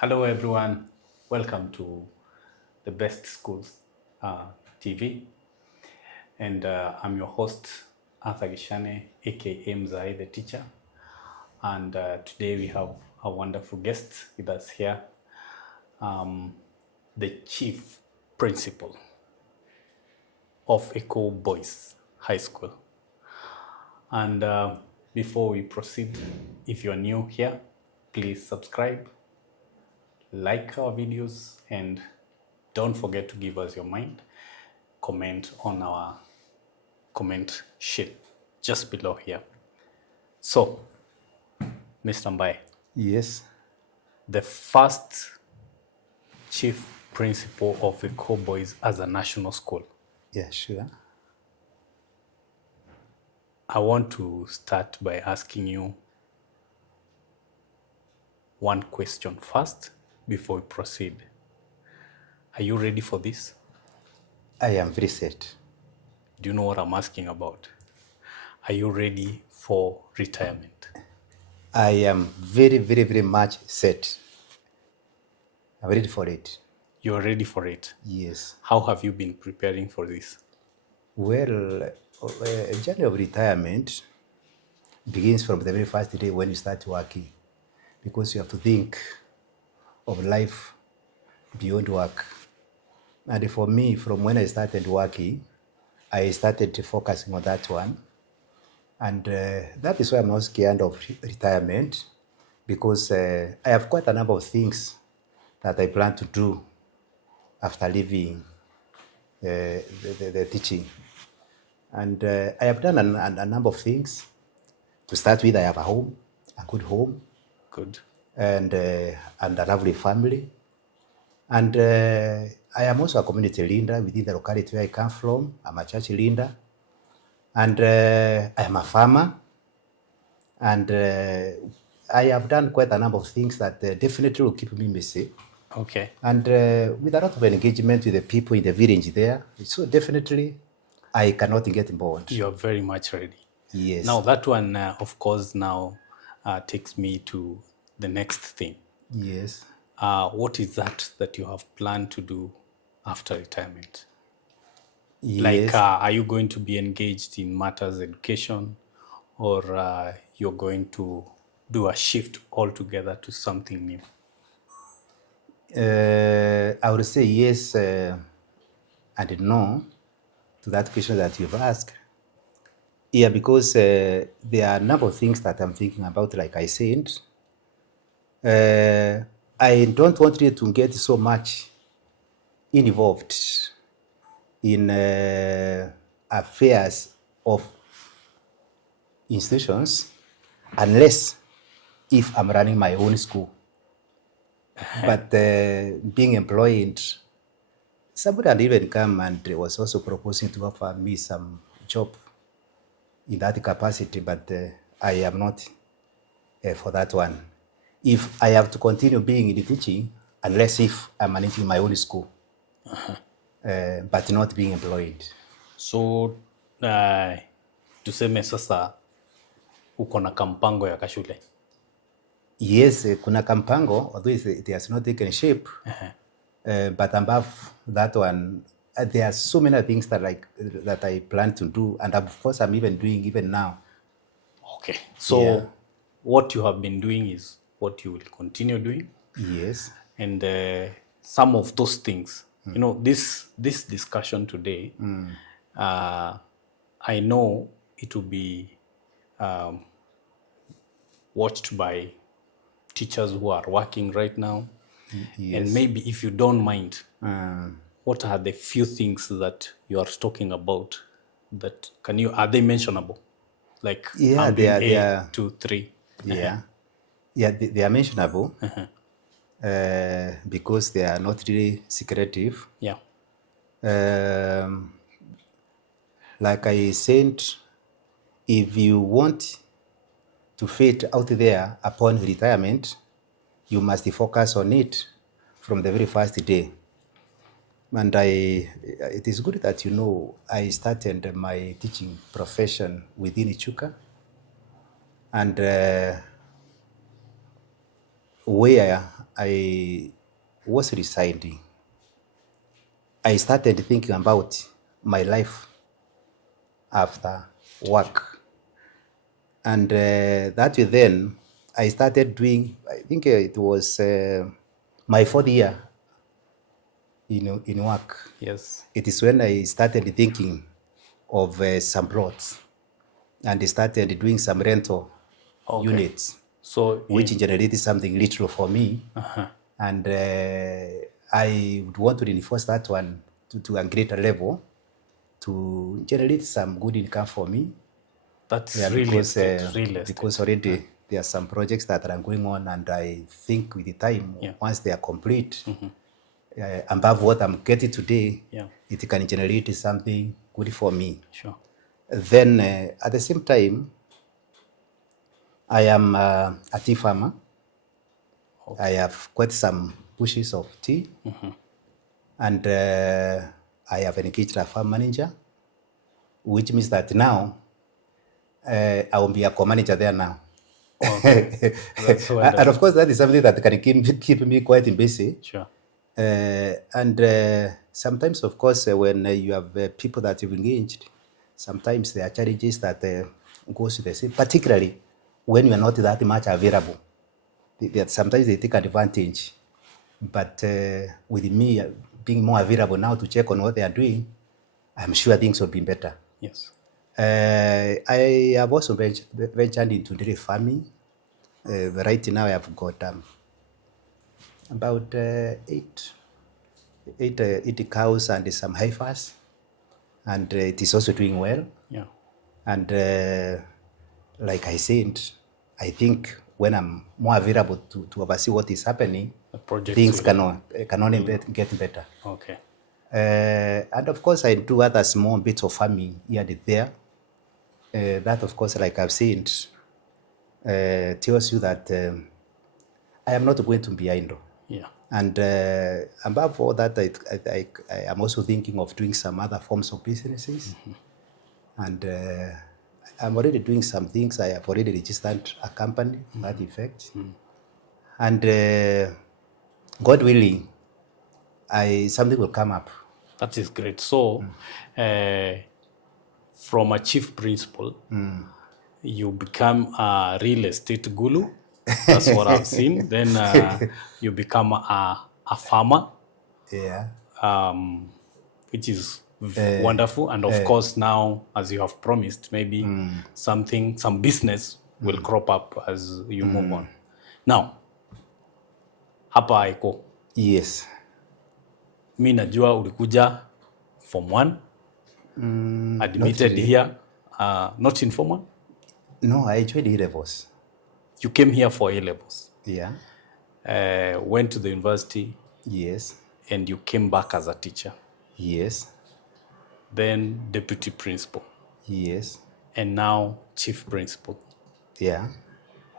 Hello, everyone. Welcome to the Best Schools TV. And I'm your host, Arthur Gishane, aka Mzae, the teacher. And today we have a wonderful guest with us here, the Chief Principal of Ikuu Boys High School. And before we proceed, if you're new here, please subscribe, like our videos, and don't forget to give us your mind. Comment on our comment sheet just below here. So, Mr. Mbae, Yes. the first chief principal of the Co-boys as a national school. Yeah, sure. I want to start by asking you one question first before we proceed. Are you ready for this? I am very set. Do you know what I'm asking about? Are you ready for retirement? I am very, very, very much set. I'm ready for it. You're ready for it? Yes. How have you been preparing for this? Well, a journey of retirement begins from the very first day when you start working, because you have to think of life beyond work. And for me, from when I started working, I started focusing on that one. And that is why I'm not scared of retirement, because I have quite a number of things that I plan to do after leaving the teaching. And I have done a number of things. To start with, I have a home, a good home. Good. And a lovely family. And I am also a community leader within the locality where I come from. I'm a church leader. And I am a farmer. And I have done quite a number of things that definitely will keep me busy. Okay. And with a lot of engagement with the people in the village there, so definitely I cannot get bored. You're very much ready. Yes. Now that one, of course, now takes me to the next thing. Yes. What is that you have planned to do after retirement? Yes. Like, are you going to be engaged in matters education, or you're going to do a shift altogether to something new? I would say yes and no to that question that you've asked. Yeah, because there are a number of things that I'm thinking about, like I said. I don't want you to get so much involved in affairs of institutions unless if I'm running my own school. But being employed, somebody had even come and was also proposing to offer me some job in that capacity, but I am not for that one. If I have to continue being in the teaching, unless if I'm managing my own school, but not being employed. So tuseme sasa uko na kampango ya kashule? Yes, kuna kampango, although it has not taken shape, but above that one, there are so many things that I plan to do, and of course I'm even doing even now. Okay. So Yeah. what you have been doing is what you will continue doing. Yes. And some of those things, you know, this discussion today, I know it will be watched by teachers who are working right now. Yes. And maybe if you don't mind, what are the few things that you are talking about that are they mentionable? Like, Yeah, I'm they doing are- they are- 2, 3. Yeah. Yeah, they are mentionable because they are not really secretive. Yeah. Like I said, if you want to fit out there upon retirement, you must focus on it from the very first day. And it is good that you know I started my teaching profession within Ichuka, and where I was residing, I started thinking about my life after work. And that way then, I started doing, I think it was my 4th year in work. Yes. It is when I started thinking of some plots, and I started doing some rental units, So which generated something little for me. And I would want to reinforce that one to a greater level to generate some good income for me. that's Yeah, real because estate. Real estate. because already there are some projects that are going on, and I think with the time, once they are complete, above what I'm getting today, it can generate something good for me. Sure. Then at the same time, I am a tea farmer. Okay. I have quite some bushes of tea, and I have engaged a farm manager, which means that now I will be a co-manager there now. Okay. That's wonderful. And of course, that is something that can keep me quite busy. Sure. And sometimes, of course, when you have people that you've engaged, sometimes there are challenges that goes to the same, particularly when you are not that much available. Sometimes they take advantage. But with me being more available now to check on what they are doing, I'm sure things will be better. Yes. I have also ventured into dairy farming. Right now, I have got about eight cows and some heifers, and it is also doing well. Yeah. And like I said, I think when I'm more available to oversee what is happening, things can only get better. Okay. And of course, I do other small bits of farming here and there. That, of course, like I've said, tells you that I am not going to be idle. Yeah. And above all that, I am also thinking of doing some other forms of businesses. And I'm already doing some things. I have already registered a company to that effect. And God willing, something will come up. That is great. So, from a chief principal, you become a real estate guru. That's what I've seen. Then you become a farmer. Yeah. Which is wonderful. And of course, now, as you have promised, maybe some business will crop up as you move on. Now, hapa Ikuu. Yes. Mi najua ulikuja form 1, admitted really. here, not in form 1? No, I enjoyed A-levels. You came here for A-levels. Yeah. Went to the university. Yes. And you came back as a teacher. Yes. Then deputy principal. Yes. And now chief principal. Yeah.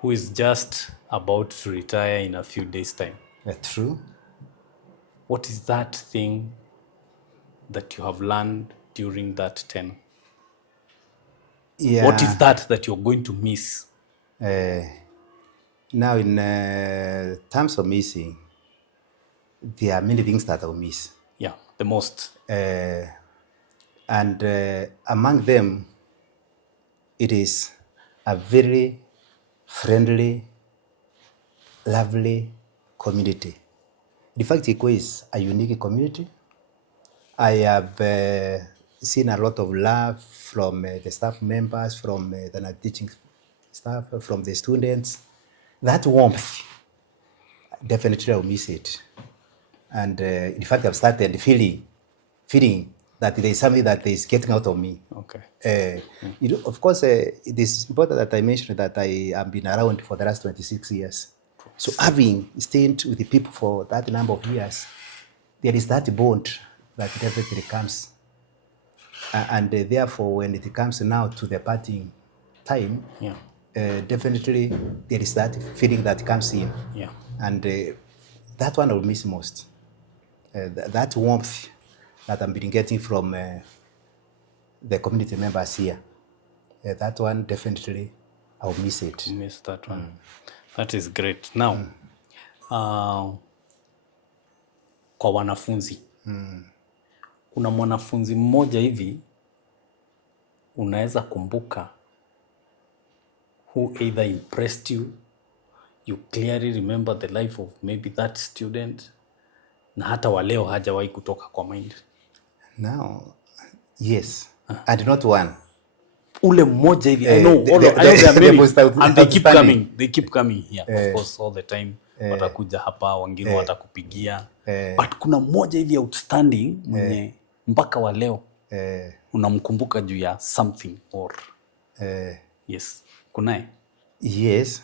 Who is just about to retire in a few days' time. True. What is that thing that you have learned during that tenure? Yeah. What is that you're going to miss? Now, in terms of missing, there are many things that I'll miss. Yeah, the most. And among them, it is a very friendly, lovely community. In fact, Ikuu is a unique community. I have seen a lot of love from the staff members, from the teaching staff, from the students. That warmth, definitely I'll miss it. And in fact, I've started feeling that there is something that is getting out of me. Okay. Of course, it is important that I mention that I have been around for the last 26 years. So having stayed with the people for that number of years, there is that bond that definitely comes. And therefore, when it comes now to the parting time, definitely there is that feeling that comes in. Yeah. And that one I will miss most. That warmth that I've been getting from the community members here. That one definitely I'll miss it. Miss that one. That is great. Now, kwa wanafunzi. Kuna mwanafunzi mmoja hivi unaweza kumbuka who either impressed you, you clearly remember the life of maybe that student, na hata waleo hajawahi kutoka kwa mind? Now, yes, and not one. Ule mmoja hivi, I know there are many, and they keep coming here, of course, all the time. Watakuja hapa, wengine watakupigia, but kuna mmoja hivi outstanding mwenye mpaka wa leo unamkumbuka juu ya something or yes, kunaye? Yes.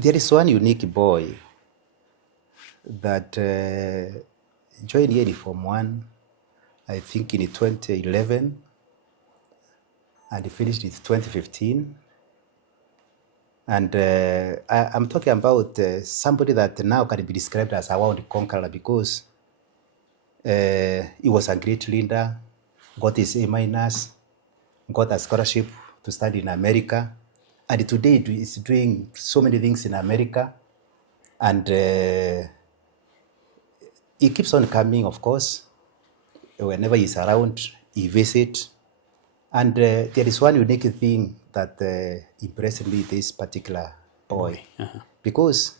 There is one unique boy that joined here in Form 1, I think in 2011, and he finished in 2015. And I'm talking about somebody that now can be described as a world conqueror, because he was a great leader, got his A-, got a scholarship to study in America, and today he's doing so many things in America, and he keeps on coming, of course. Whenever he's around, he visits. And there is one unique thing that impressed me, this particular boy, because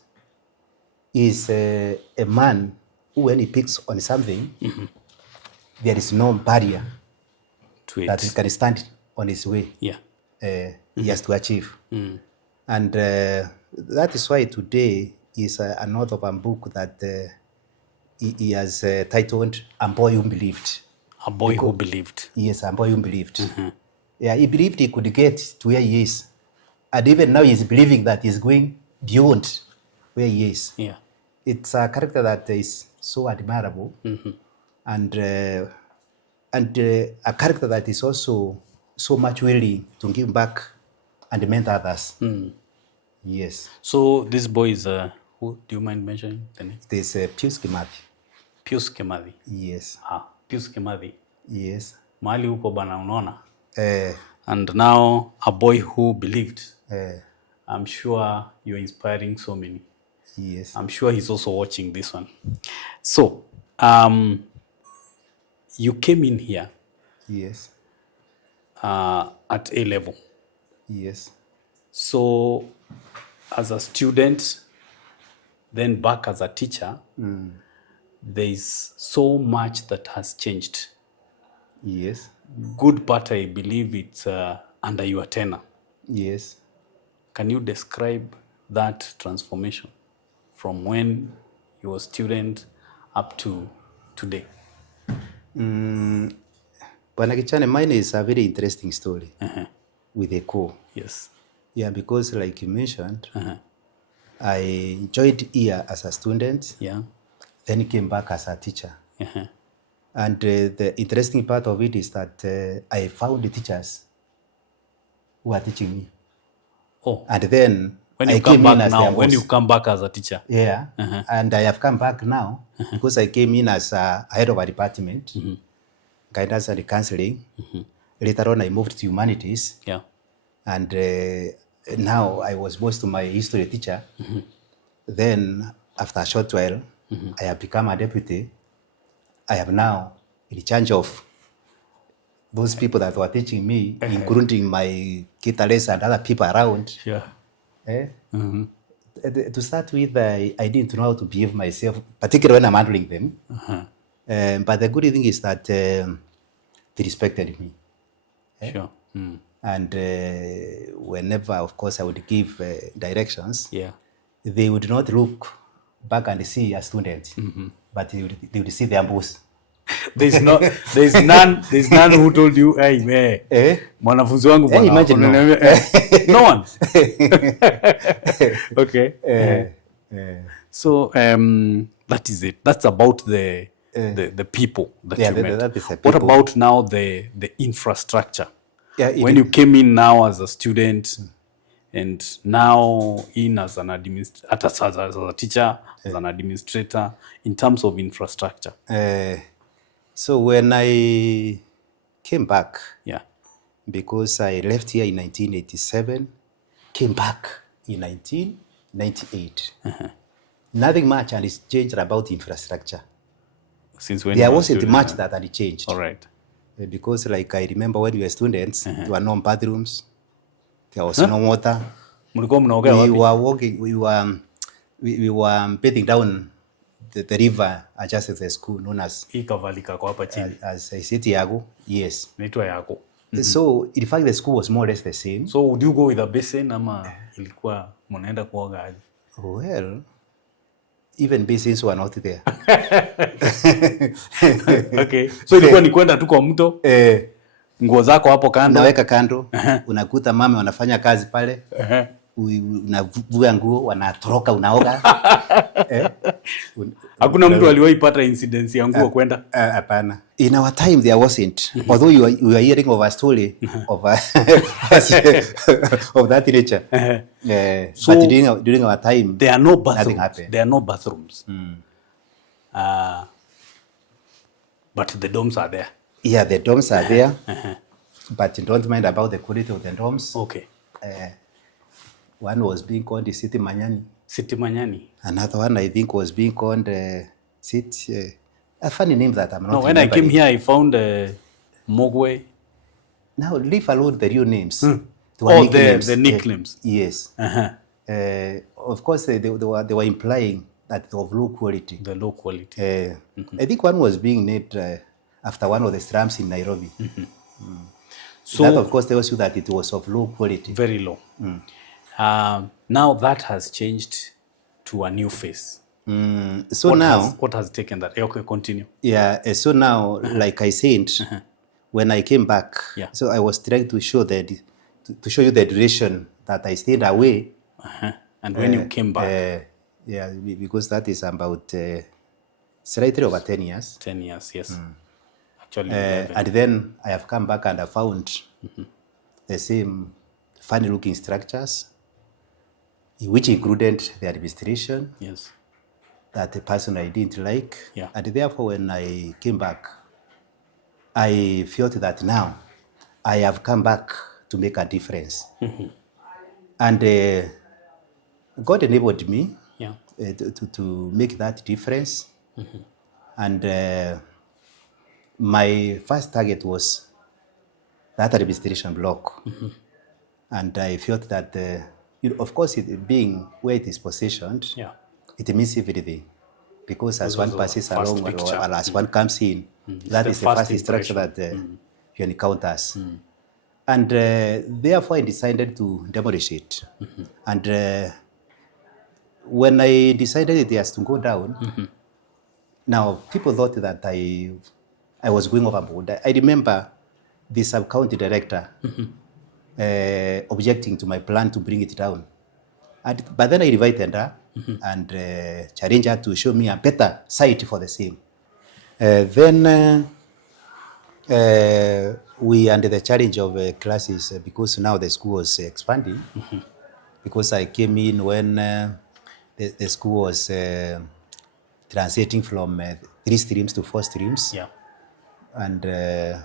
he's a man who, when he picks on something, there is no barrier To it. that he can stand on his way. Yeah. He has to achieve. And that is why today is an author of a book that he has titled A Boy Who Believed. A boy who believed. Yes, a boy who believed. Yeah, he believed he could get to where he is. And even now he's believing that he's going beyond where he is. Yeah. It's a character that is so admirable. And a character that is also so much willing to give back and mentor others. Yes. So this boy is, who do you mind mentioning the name? There's Pius Kimathi. Pius Kimathi. Yes. Pius Kimathi. Yes. Mahali huko bana, unaona? And now a boy who believed. I'm sure you're inspiring so many. Yes. I'm sure he's also watching this one. So, you came in here Yes. at A level. Yes. So, as a student, then back as a teacher, there is so much that has changed. Yes. Good part, I believe it's under your tenure. Yes. Can you describe that transformation from when you were a student up to today? Bwana Kichane, mine is a very interesting story with Ikuu. Yes. Yeah, because like you mentioned, I joined here as a student, Yeah. then came back as a teacher. And the interesting part of it is that I found the teachers who are teaching me. Oh. And then When you I come came back in as now, their when boss. you come back as a teacher. Yeah, and I have come back now because I came in as a head of a department, guidance and counseling. Later on, I moved to humanities. Yeah. And now I was boss to my history teacher. Then after a short while, I have become a deputy. I am now in charge of those people that were teaching me, including my guitarists and other people around. Sure. To start with, I didn't know how to behave myself, particularly when I'm handling them. But the good thing is that they respected me. Sure. And whenever, of course, I would give directions, Yeah. they would not look back and see a student, but they would see their boss. There's none who told you, hey, mwanafunzi wangu bwana. Imagine no. No one. Okay. So that is it. That's about the people that you met. That is the What people. about now the infrastructure? Yeah, When you came in now as a student and now in as an as a teacher, as an administrator, in terms of infrastructure? So when I came back, Yeah. because I left here in 1987, came back in 1998. Nothing much, and it's changed about infrastructure. Since when There you were a wasn't student, much that had changed. All right. Because like I remember when we were students, there were no bathrooms, there was no water. Mlikuwa mnaogea We wapi? were walking, we were bathing down the river adjacent to the school known as Hii kavali kako hapa chini. as City Yago. Yes. Naitwa yako. So in fact the school was more or less the same. So would you go with a basin ama ilikuwa mnaenda kuoga aje? Well, even basins were not there. Okay. So ilikuwa ni kwenda tu kwa mto. Nguo zako hapo kando. Naweka kando. Unakuta mama wanafanya kazi pale. Unavua nguo, wanatoroka, unaoga. Hakuna mtu aliwahi pata incidence ya nguo kwenda? Hapana. In our time there wasn't. Although you are hearing of a story of of that nature. So but during our time there are no bathrooms. Nothing happened. There are no bathrooms. But the dorms are there. Yeah, the dorms are there. But don't mind about the quality of the dorms. Okay. One was being called the City Manyani. City Manyani. Another one I think was being called City. A funny name that I'm not. No, when I came here, I found Mogwe. Now leave alone the real names. All the nicknames. Yes. Of course, they were implying that of low quality. The low quality. I think one was being named after one of the slums in Nairobi. So that of course tells you that it was of low quality. Very low. Now that has changed to a new face. So what has taken that? Okay, continue. Yeah. So now, like I said, when I came back, so I was trying to show to show you the duration that I stayed away. And when you came back, yeah, because that is about slightly over 10 years. 10 years, yes. Actually, and then I have come back and I found the same funny-looking structures, which included the administration. Yes. That the person I didn't like. Yeah. And therefore, when I came back, I felt that now I have come back to make a difference. And God enabled me to make that difference. And my first target was that administration block. And I felt that, of course, it being where it is positioned, it means everything. Because as one passes along or as one comes in, that is the first structure that you encounters. And therefore, I decided to demolish it. And when I decided it has to go down, now people thought that I was going overboard. I remember the sub-county director objecting to my plan to bring it down. But then I invited her and challenged her to show me a better site for the same. Then we under the challenge of classes because now the school was expanding. Because I came in when the school was translating from 3 streams to 4 streams. Yeah. And the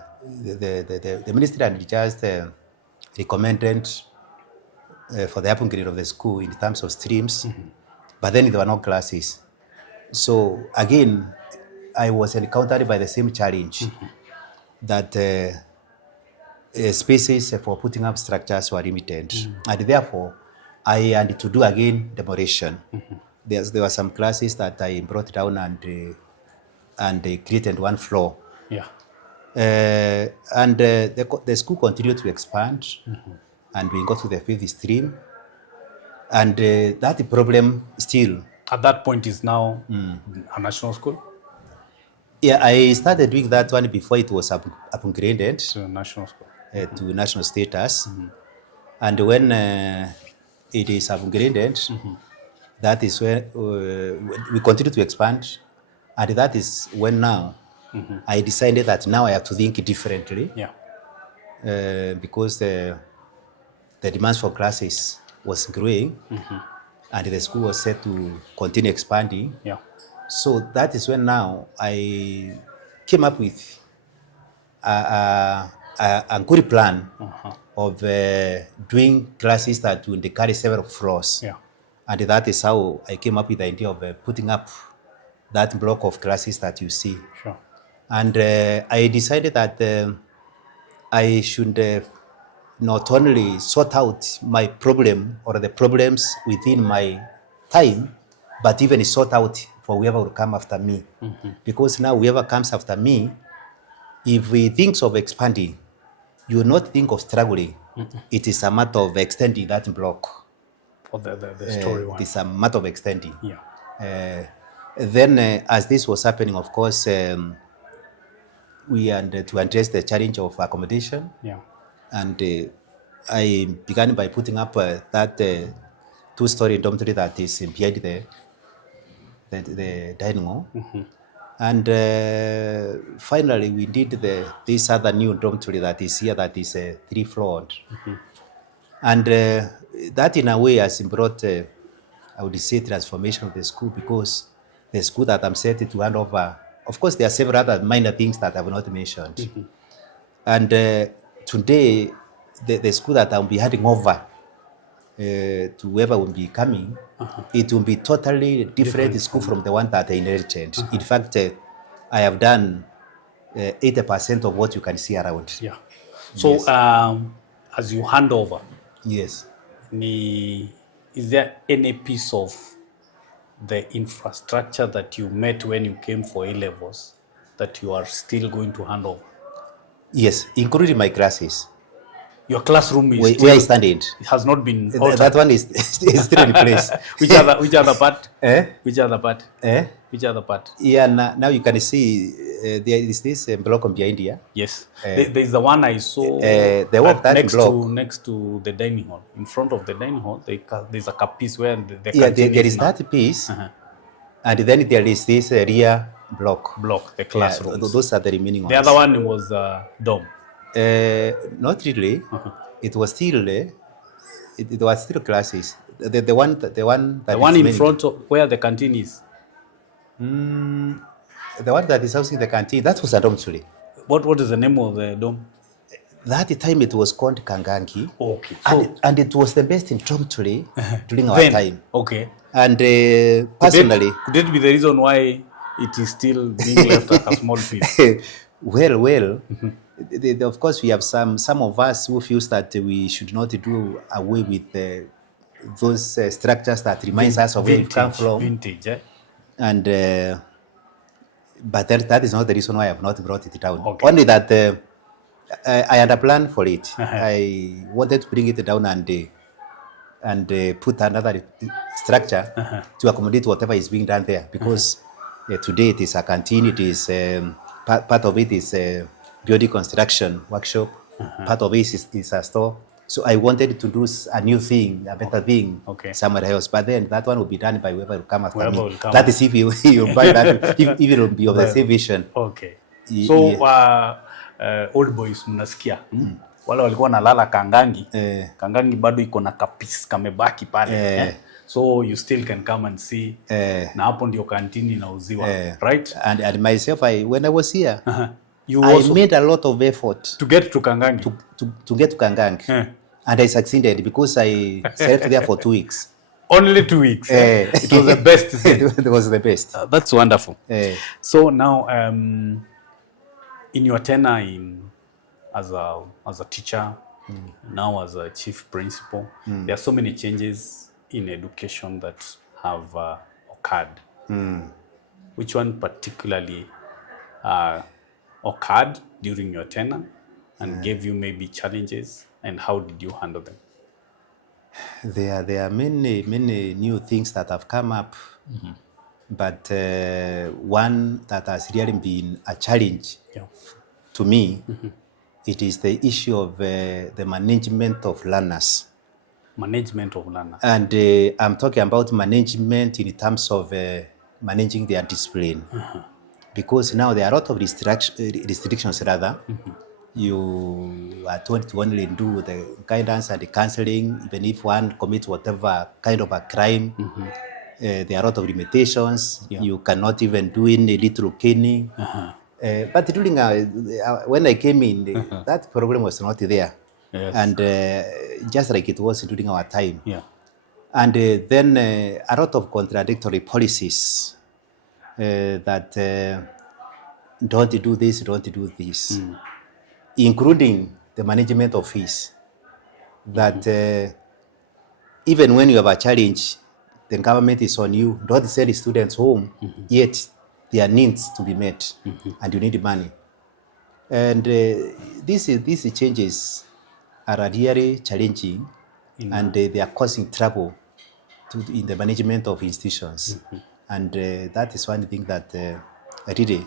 ministry had just recommended for the upgrade of the school in terms of streams, but then there were no classes. So again, I was encountered by the same challenge that spaces for putting up structures were limited, and therefore I had to do again demolition. There were some classes that I brought down and created 1 floor. Yeah. And the school continued to expand, and we got to the 5th stream, and that problem still. At that point is now a national school? Yeah, I started doing that one before it was upgraded to national school. To national status. And when it is upgraded, that is when we continue to expand, and that is when now I decided that now I have to think differently. Yeah. Because the demands for classes was growing, and the school was set to continue expanding. Yeah. So that is when now I came up with a good plan of doing classes that would carry several floors. Yeah. And that is how I came up with the idea of putting up that block of classes that you see. Sure. And I decided that I should not only sort out my problem or the problems within my time, but even sort out for whoever will come after me. Because now whoever comes after me, if we think of expanding, you will not think of struggling. It is a matter of extending that block. For the story one. It is a matter of extending. Yeah. Then, as this was happening, of course, we had to address the challenge of accommodation. Yeah. And I began by putting up that two-story dormitory that is behind the dining hall. And finally, we did this other new dormitory that is here, that is 3-floored. And that, in a way, has brought, I would say, transformation of the school, because the school that I'm set to hand over, of course, there are several other minor things that I have not mentioned. And today, the school that I'll be handing over to whoever will be coming, it will be totally different school from the one that I inherited. In fact, I have done 80% of what you can see around. Yeah. So Yes. as you hand over, Yes. is there any piece of the infrastructure that you met when you came for A-levels that you are still going to hand over? Yes, including my classes. Your classroom is Where I stand in. it has not been That altered. one is still in place. Which other part? Eh? Which other part? Eh? Which other part? Yeah, now you can see there is this block behind here. Yes. There's the one I saw the work that block. next to the dining hall. In front of the dining hall, there's a piece where the Yeah, canteen there is now. that piece, and then there is this rear block. The classrooms. Those are the remaining ones. The other one was dome. Not really. It was still it was still classes. The one that The one in remaining, front of where the canteen is. the one that is housing the canteen, that was a dormitory. What is the name of the dome? That time it was called Kangangi. Okay. And it was the best in dormitory during our Then, time. okay. And personally, Could it be the reason why it is still being left at a small piece? well, of course, we have some of us who feels that we should not do away with those structures that reminds us of where we come from. Vintage, eh? And but that is not the reason why I have not brought it down. Okay. Only that I had a plan for it. I wanted to bring it down and put another structure to accommodate whatever is being done there, because today it is a canteen. It is part of it is building construction workshop. Part of it is a store. So I wanted to do a new thing, a better thing somewhere else. But then that one will be done by whoever will come after me. That is if you buy that, if it will be of the same vision. Okay. So old boys mnasikia wale walikuwa nalala Kangangi. Kangangi bado iko na kapisi kamebaki pale. So you still can come and see. Na hapo ndio kantini inauziwa, right? And myself, when I was here, I made a lot of effort to get to Kangangi. To get to Kangangi. And I succeeded because I stayed there for 2 weeks. Only 2 weeks. It was the best. It was the best. That's wonderful. So now, in your tenure as a teacher, now as a chief principal, there are so many changes in education that have occurred. Which one particularly occurred during your tenure and gave you maybe challenges, and how did you handle them? There are many new things that have come up, but one that has really been a challenge to me, it is the issue of the management of learners. Management of learners. And I'm talking about management in terms of managing their discipline. Because now there are a lot of restrictions rather. You are told to only do the guidance and the counseling, even if one commits whatever kind of a crime. There are a lot of limitations. You cannot even do any little caning. But during when I came in, that problem was not there. And just like it was during our time. And then a lot of contradictory policies that don't do this, don't do this, including the management of fees. That even when you have a challenge, the government is on you. Don't send students home, yet their needs to be met, and you need money. And these changes are really challenging, and they are causing trouble in the management of institutions. And that is one thing that really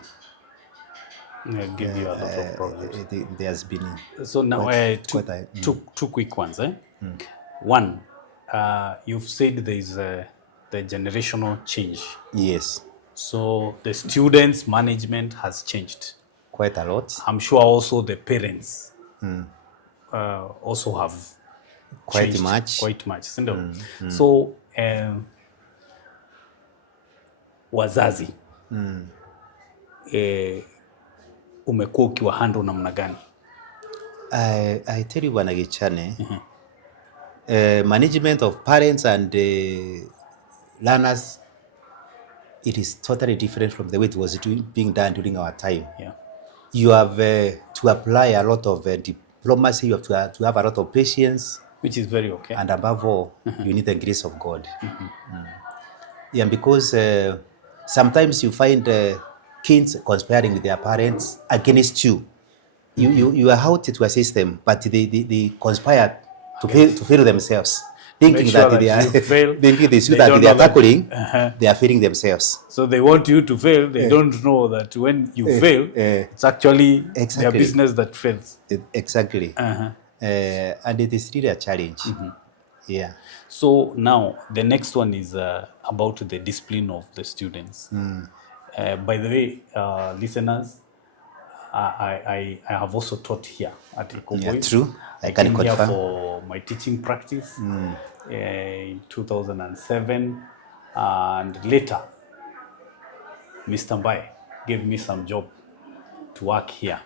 give you a lot of problems. there has been. So now two quick ones. One, you've said there is the generational change. Yes. So the students' management has changed. Quite a lot. I'm sure also the parents also have Quite changed much. Quite much. So wazazi umekuwa ukiwa handle namna gani? I tell you Bwana Gichane, management of parents and learners, it is totally different from the way it was being done during our time. Yeah. You have to apply a lot of diplomacy, you have to have a lot of patience. Which is very okay. And above all, you need the grace of God. Yeah, because sometimes you find kids conspiring with their parents against you. You are out to assist them, but they conspire to fail themselves, thinking sure that they are fail, thinking they are tackling, they are failing themselves. So they want you to fail. They don't know that when you fail, it's actually their business that fails. Exactly. And it is really a challenge. Yeah. So now the next one is about the discipline of the students. By the way, listeners, I have also taught here at Ikuu Boys. Yeah, true. I can came confirm. here for my teaching practice in 2007, and later, Mr.Mbae gave me some job to work here.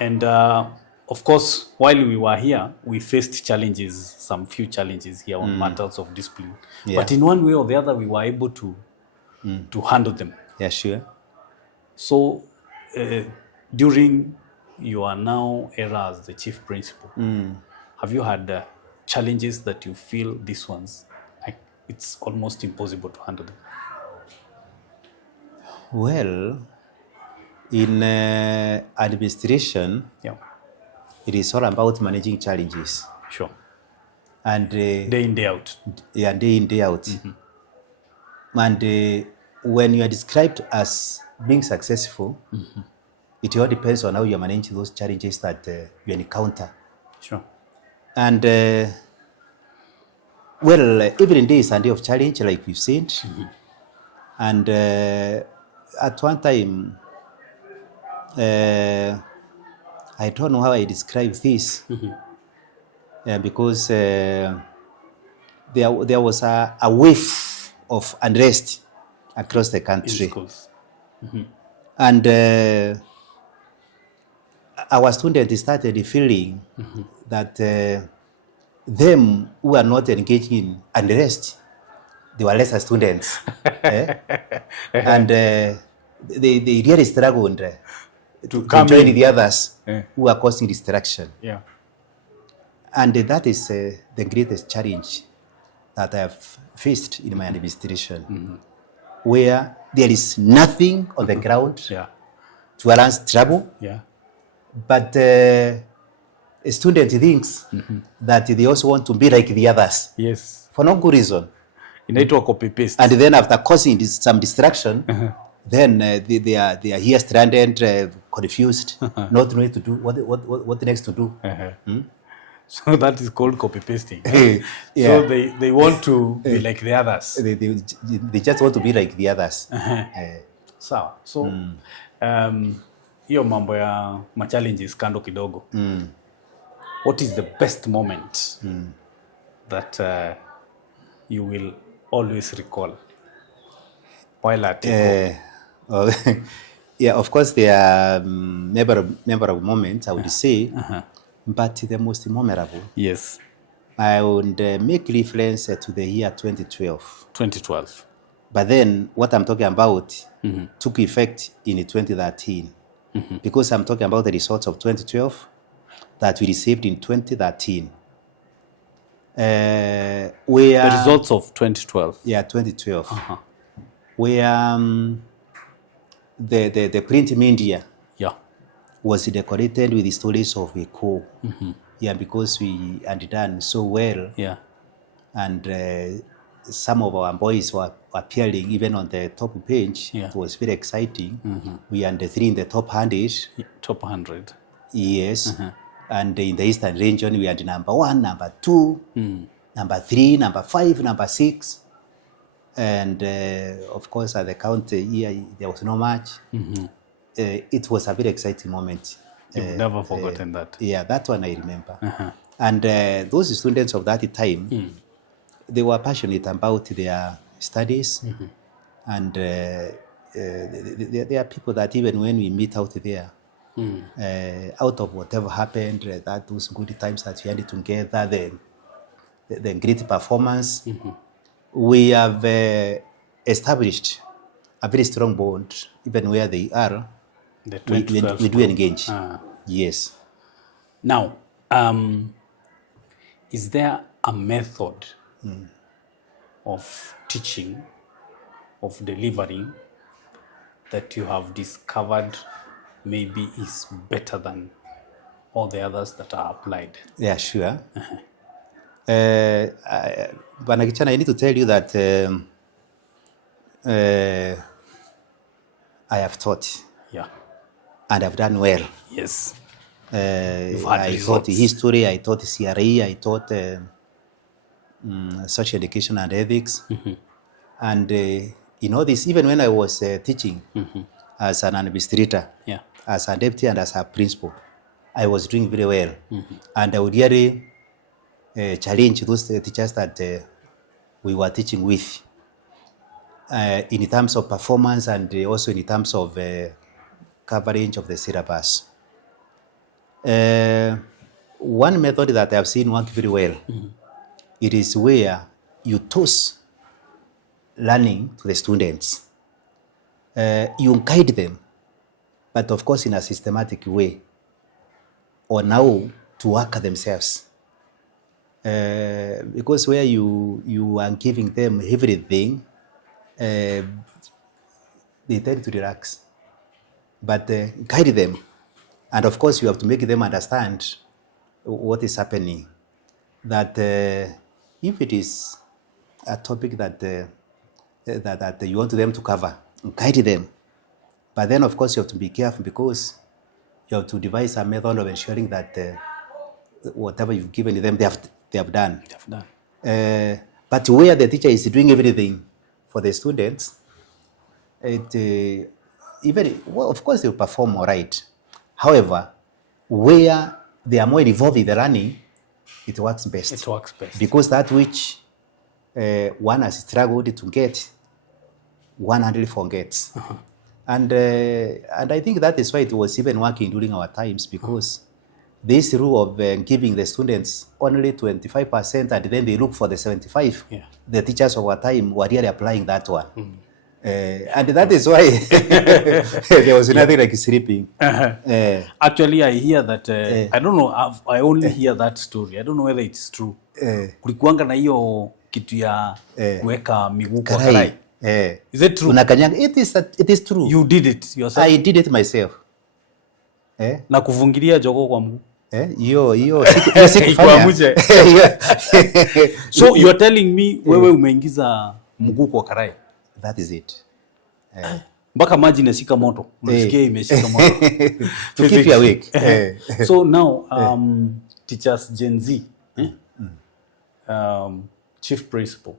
And of course, while we were here, we faced challenges, some few challenges here on matters of discipline. Yeah. But in one way or the other, we were able to handle them. Yeah, sure. So during your now era as the chief principal, have you had challenges that you feel these ones, it's almost impossible to handle them? Well, in administration, Yeah. it is all about managing challenges. Sure. And Day in, day out. Yeah, day in, day out. And when you are described as being successful, it all depends on how you manage those challenges that you encounter. Sure. And well, every day is a day of challenge, like we've said. And at one time, I don't know how I describe this, because there was a wave of unrest across the country. In schools. And our students started feeling that them who are not engaged in unrest, they were lesser students. And they really struggled to join the others who are causing distraction. Yeah. And that is the greatest challenge that I have faced in my administration, where there is nothing on the ground to arrange trouble, but a student thinks that they also want to be like the others. Yes. For no good reason. Inaitwa copy paste. And then after causing some distraction, then they are here stranded, confused, not knowing to do what next to do. So that is called copy pasting. Yeah. So they want to be like the others. They just want to be like the others. Sawa. So hiyo mambo ya challenges kando kidogo. What is the best moment that you will always recall while at yeah, of course there are memorable moments, I would say, but the most memorable, yes, I would make reference to the year 2012. 2012. But then what I'm talking about took effect in 2013 because I'm talking about the results of 2012 that we received in 2013. The results of 2012. Yeah, 2012. Where the print media was decorated with the stories of Ikuu. Yeah, because we had done so well. Yeah. And some of our boys were appearing even on the top page. Yeah. It was very exciting. We are the 3 in the top 100. Top 100. Yes. And in the Eastern region, we had number 1, number 2, number 3, number 5, number 6. And of course, at the county here, there was no match. It was a very exciting moment. You've never forgotten that. Yeah, that one I remember. And those students of that time, they were passionate about their studies. And there are people that even when we meet out there, out of whatever happened, that those good times that we had together, the great performance, we have established a very strong bond, even where they are. We do engage. Yes. Now, is there a method of teaching, of delivering, that you have discovered maybe is better than all the others that are applied? Yeah, sure. Bana Kichana, I need to tell you that I have taught. Yeah. And I've done well. Yes. I taught history, I taught CRE, I taught social education and ethics. And in all this, even when I was teaching as an administrator, as a deputy and as a principal, I was doing very well. And I would really challenge those teachers that we were teaching with in terms of performance and also in terms of coverage of the syllabus. One method that I've seen work very well, it is where you toss learning to the students. You guide them, but of course in a systematic way, or now to work themselves. Because where you are giving them everything, they tend to relax. But guide them. And of course, you have to make them understand what is happening. That if it is a topic that you want them to cover, guide them. But then, of course, you have to be careful because you have to devise a method of ensuring that whatever you've given them, they have done. But where the teacher is doing everything for the students, of course, they will perform all right. However, where they are more involved in the learning, it works best. It works best. Because that which one has struggled to get, one hardly forgets. And I think that is why it was even working during our times, because this rule of giving the students only 25% and then they look for the 75%, the teachers of our time were really applying that one. And that is why there was nothing like sleeping. Actually, I hear that, I don't know, I only hear that story. I don't know whether it's true. Kulikuanga na hiyo kitu ya kuweka miguu kwa karai. Is it true? It is true. You did it yourself? I did it myself. Na kufungilia jogoo kwa mguu? Hiyo So you're telling me wewe umeingiza mguu kwa karai? That is it. Mpaka maji inashika moto. Unasikia imeshika moto. To keep you awake. So now, teachers Gen Z, Chief Principal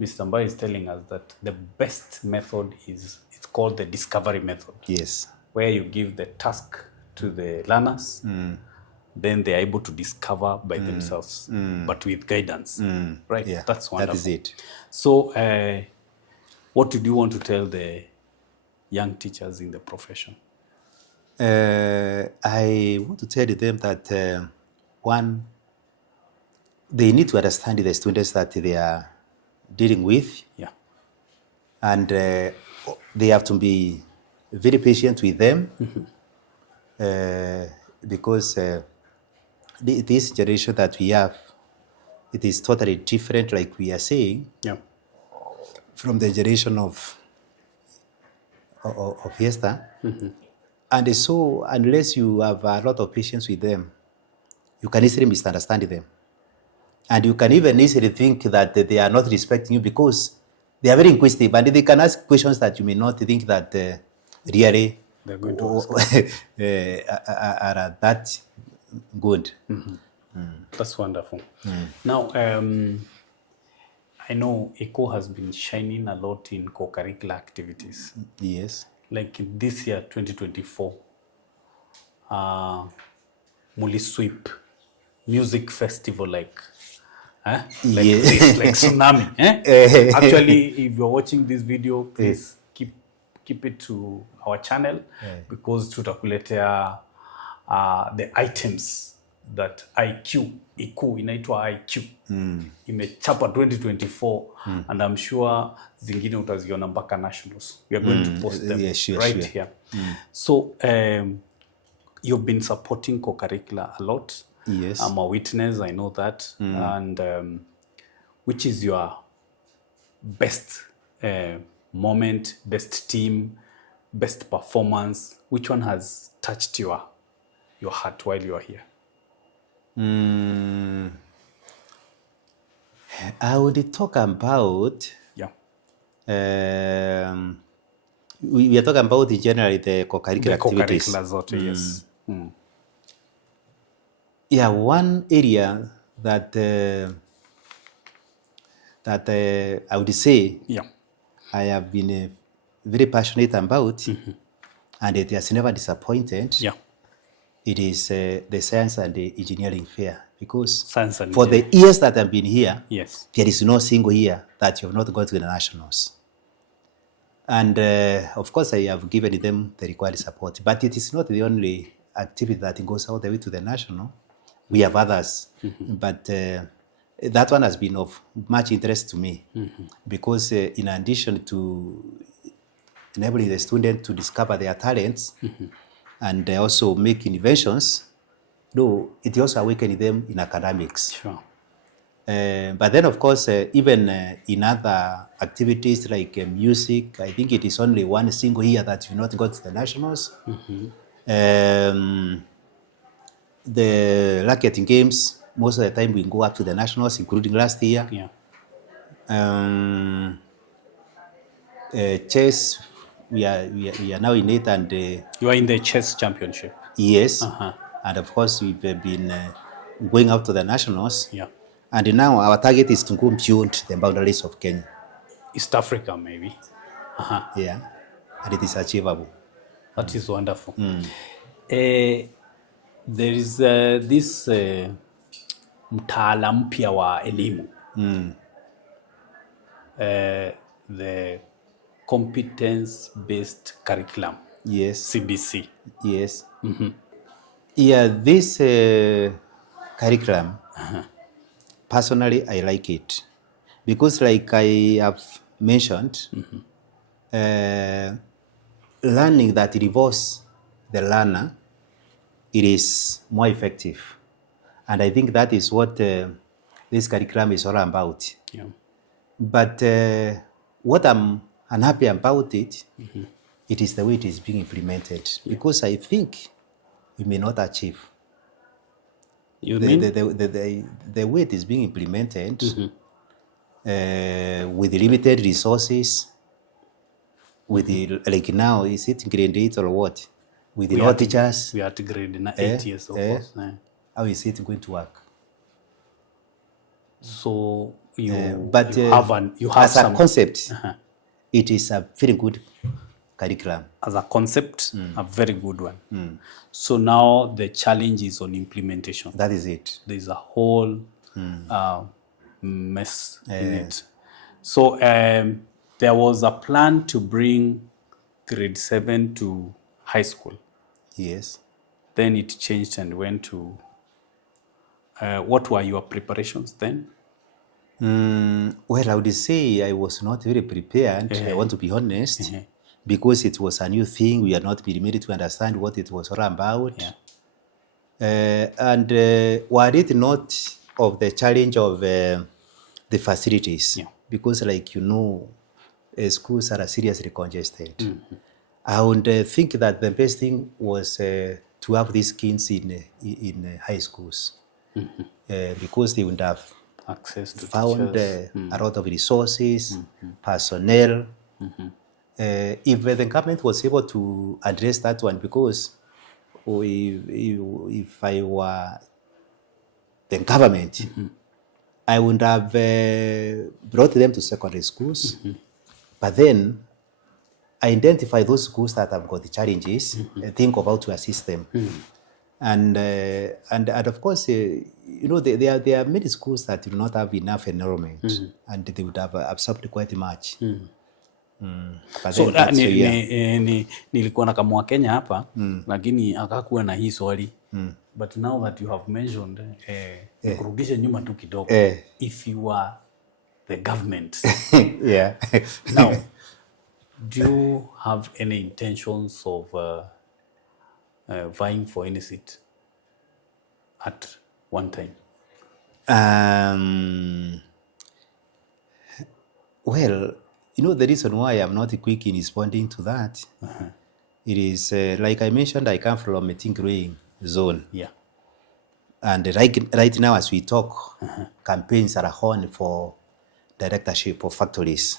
Mr.Mbae is telling us that the best method it's called the discovery method. Yes. Where you give the task to the learners, then they are able to discover by themselves, but with guidance. Right? Yeah, that's wonderful. That is it. So, what do you want to tell the young teachers in the profession? I want to tell them that one, they need to understand the students that they are dealing with, Yeah. and they have to be very patient with them, because this generation that we have, it is totally different, like we are saying, Yeah. from the generation of yesterday. And so unless you have a lot of patience with them, you can easily misunderstand them. And you can even easily think that they are not respecting you because they are very inquisitive and they can ask questions that you may not think that really They're going to ask. are that good. That's wonderful. Now, I know Ikuu has been shining a lot in co-curricular activities. Yes. Like in this year, 2024, Muli Sweep music festival, like Yeah. this, like tsunami. Actually, if you're watching this video, please keep it to our channel, because tutakuletea the items that Ikuu inaitwa IQ imechapa 2024, and I'm sure zingine utaziona mpaka nationals. We are going to post them right here. So you've been supporting co-curricular a lot. Yes. I'm a witness, I know that. And which is your best moment, best team, best performance? Which one has touched your heart while you are here? I would talk about, we are talking about generally the co-curricular activities. Co-curricular zote, yes. Yeah, one area that I would say I have been very passionate about, and it has never disappointed. It is the science and the engineering fair, because for the years that I've been here, there is no single year that you have not gone to the nationals. And of course, I have given them the required support, but it is not the only activity that goes all the way to the national. We have others, but that one has been of much interest to me, because in addition to enabling the student to discover their talents and also make inventions, though it also awakens them in academics. But then, of course, even in other activities like music, I think it is only one single year that you've not got to the nationals. The racquetting games, most of the time we go up to the nationals, including last year. Chess, we are now in it, and you are in the chess championship. Yes, and of course we've been going up to the nationals. And now our target is to go beyond the boundaries of Kenya. East Africa, maybe. Yeah, and it is achievable. That is wonderful. There is this mtaala mpya wa elimu, the competence-based curriculum. Yes. CBC. Yes. Yeah, this curriculum, personally, I like it, because like I have mentioned, learning that involves the learner, it is more effective. And I think that is what this curriculum is all about. But what I'm unhappy about it, it is the way it is being implemented, because I think we may not achieve. You mean? The way it is being implemented, with limited resources, with the, like now, is it grade 8 or what? With no teachers. We are at grade 8 years, of course. How is it going to work? So you have as a concept, it is a very good curriculum. As a concept, a very good one. So now the challenge is on implementation. That is it. There is a whole mess in it. So there was a plan to bring grade 7 to high school. Yes. Then it changed and went to What were your preparations then? Well, I would say I was not very prepared. I want to be honest, because it was a new thing. We are not being made to understand what it was all about. And were it not of the challenge of the facilities, because like schools are seriously congested. I would think that the best thing was to have these kids in high schools, because they would have Access to found a lot of resources, personnel. If the government was able to address that one, because if I were the government, I would have brought them to secondary schools, but then identify those schools that have got the challenges, think of how to assist them. And of course, there are many schools that do not have enough enrollment, and they would have absorbed quite much. So nilikuwa na kamwa Kenya hapa, lakini akakuwa na hii swali. But now that you have mentioned, nikurudishe nyuma tu kidogo. If you are the government, now, do you have any intentions of vying for any seat at one time? Well, the reason why I'm not quick in responding to that, it is, like I mentioned, I come from a teen-growing zone. Yeah. And right now, as we talk, campaigns are on for directorship of factories.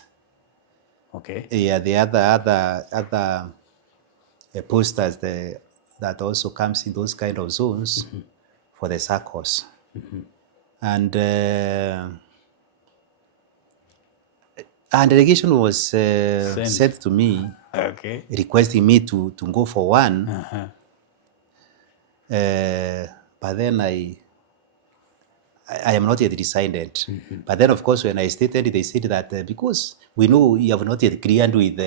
Okay. Yeah, the other posters that also comes in those kind of zones for the circles. And delegation was sent to me, requesting me to go for one. But then I am not yet decided. But then, of course, when I stated, they said that because we know you have not yet cleared with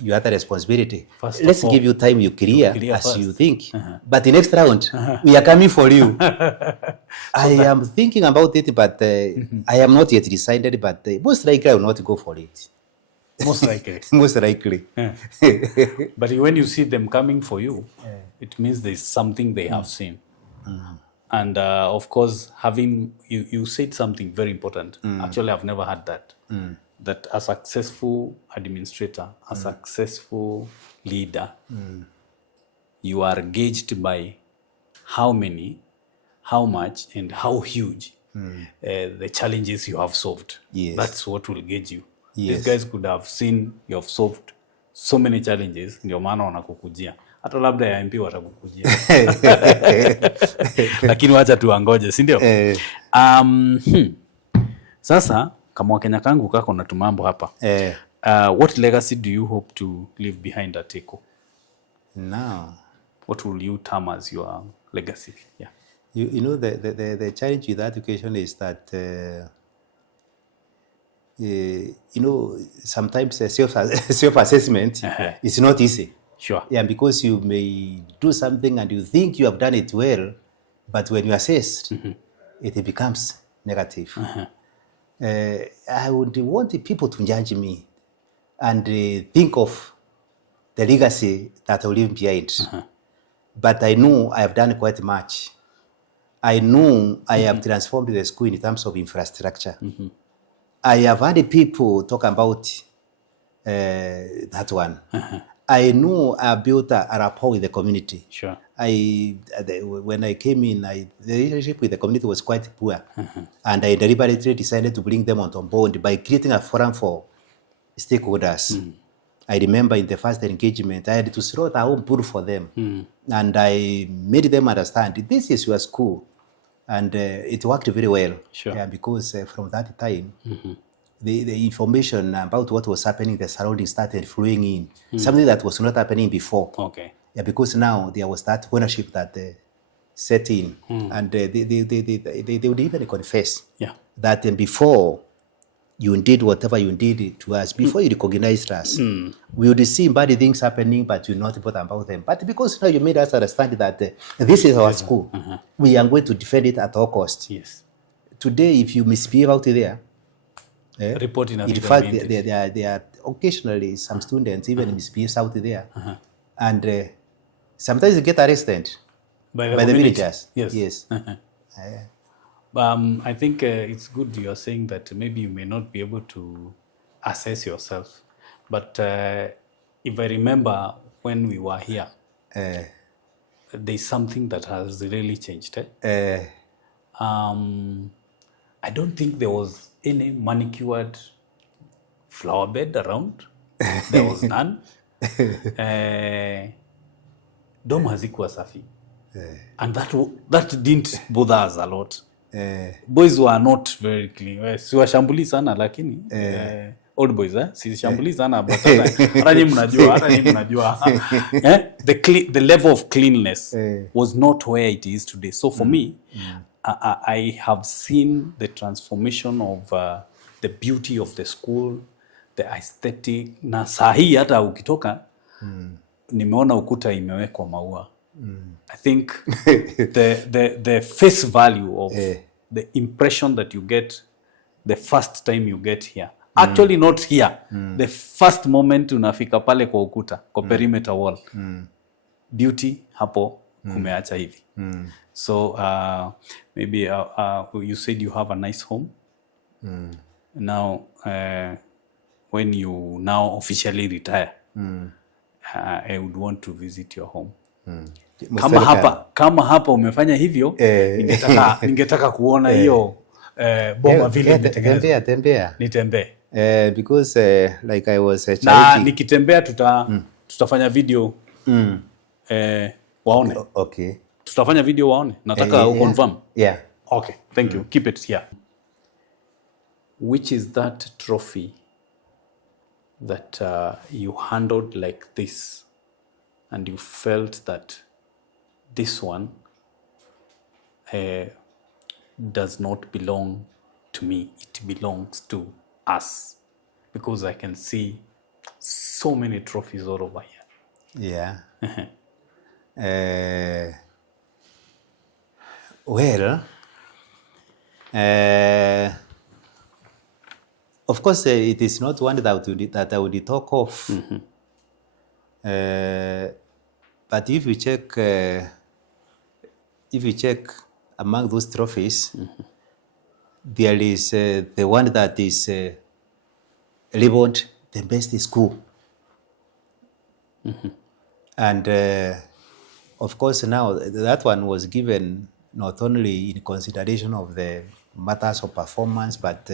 your other responsibility, let's give you time you clear as first. You think. But the next round, we are coming for you. I am thinking about it, but I am not yet decided. But most likely, I will not go for it. Most likely. Most likely. But when you see them coming for you, it means there's something they have seen. And of course, having you said something very important. Actually, I've never had that. That a successful administrator, a successful leader, you are gauged by how many, how much, and how huge the challenges you have solved. Yes. That's what will gauge you. Yes. These guys could have seen you have solved so many challenges, ndio maana wanakukujia. Hata labda ya MP watakukujia. Lakini wacha tuangoje, si ndio? Sasa kama Wakenya kangu kako na tumambo hapa. What legacy do you hope to leave behind at Ikuu? Now, what will you term as your legacy? Yeah. The challenge with education is that sometimes self-assessment is not easy. Sure. Yeah, because you may do something and you think you have done it well, but when you assess, it becomes negative. I would want people to judge me and think of the legacy that I will leave behind. But I know I have done quite much. I know I have transformed the school in terms of infrastructure. I have had people talk about that one. I know I built a rapport with the community. Sure. When I came in, the relationship with the community was quite poor. And I deliberately decided to bring them on board by creating a forum for stakeholders. I remember in the first engagement, I had to throw our own pool for them. And I made them understand, this is your school. And it worked very well. Sure. Yeah, because from that time, the information about what was happening in the surroundings started flowing in. Something that was not happening before. Okay. Yeah, because now there was that ownership that set in. And they would even confess that before you did whatever you did to us before you recognized us. We would see bad things happening, but you not bother about them. But because now you made us understand that this is our school, we are going to defend it at all costs. Yes. Today, if you misbehave out there, Report in fact, there are occasionally some students even misbehave out there, and sometimes they get arrested by the villagers. Yes. I think it's good you are saying that maybe you may not be able to assess yourself, but if I remember when we were here, there's something that has really changed. I don't think there was any manicured flower bed around. There was none. Dom hazikuwa safi. And that didn't bother us a lot. Boys were not very clean. Siwashambuli sana lakini old boys siwashambuli sana but hata nyinyi mnajua the level of cleanliness was not where it is today. So for me, I have seen the transformation of the beauty of the school, the aesthetic. Na sahi hata ukitoka nimeona ukuta imewekwa maua. I think the face value of the impression that you get the first time you get here, actually not here, the first moment unafika pale kwa ukuta, kwa perimeter wall, beauty hapo kumeacha hivi. So maybe you said you have a nice home. Now when you now officially retire, I would want to visit your home. Kama hapa umefanya hivyo, ningetaka kuona hiyo boma vile tembea. Nitembee. Because like I was na nikitembea tutafanya video waone. Okay. Tutafanya video waone. Nataka confirm. Yeah. Okay, thank you. Keep it here. Which is that trophy that you handled like this and you felt that this one does not belong to me, it belongs to us? Because I can see so many trophies all over here. Yeah. Well, of course, it is not one that I would talk of. But if you check among those trophies, there is the one that is labeled the best school. And of course, now that one was given not only in consideration of the matters of performance, but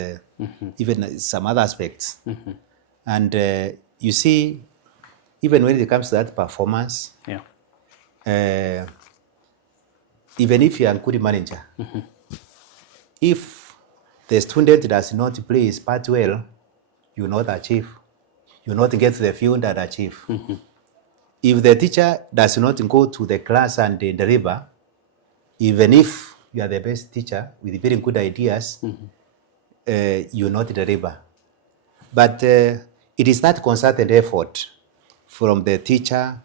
even some other aspects. And you see, even when it comes to that performance, even if you are a good manager, if the student does not play his part well, you not achieve. You not get to the field and achieve. If the teacher does not go to the class and deliver, even if you are the best teacher with very good ideas, you not deliver. But it is that concerted effort from the teacher,